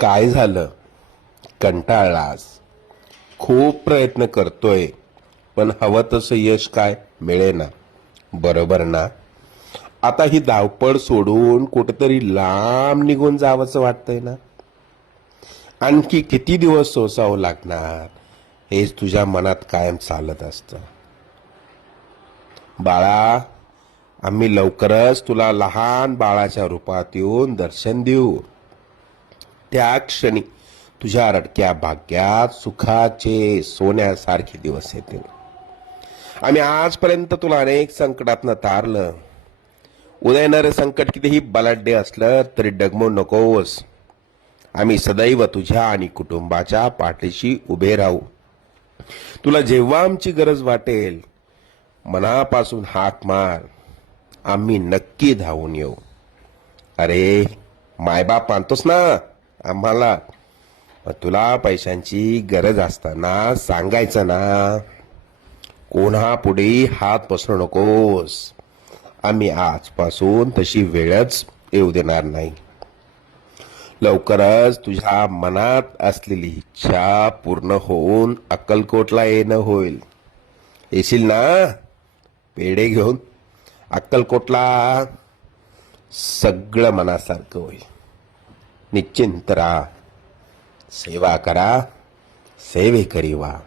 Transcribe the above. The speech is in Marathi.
काय झालं? कंटाळलास? खूप प्रयत्न करतोय पण हवं तसं यश काय मिळेना, बरोबर ना? आता ही धावपळ सोडून कुठेतरी लांब निघून जावंसं वाटतंय ना? आणखी किती दिवस सोसावं लागणार हेच तुझ्या मनात कायम चालत असतं. बाळा, आम्ही लवकरच तुला लहान बाळाच्या रूपात येऊन दर्शन देऊ. त्या क्षणी तुझ्या रडक्या भाग्यात सुखाचे सोन्यासारखे दिवस येतील. आम्ही आजपर्यंत तुला अनेक संकटातनं तारलं. उद्या येणारे संकट कितीही बलाढ्य असलं तरी डगमू नकोस. आम्ही सदैव तुझ्या आणि कुटुंबाच्या पाठीशी उभे राहू. तुला जेव्हा आमची गरज वाटेल मनापासून हाक मार, आम्ही नक्की धावून येऊ. अरे, मायबाप मानतोस ना आम्हाला? मग तुला पैशांची गरज असताना सांगायचं ना. कोणापुढे हात पसरू नकोस. आम्ही आजपासून तशी वेळच येऊ देणार नाही. लवकरच तुझ्या मनात असलेली इच्छा पूर्ण होऊन अक्कलकोटला येणं होईल. येशील ना पेढे घेऊन अक्कलकोटला? सगळं मनासारखं होईल. निश्चिंत राहा. सेवा करा, सेवेकरी व्हा.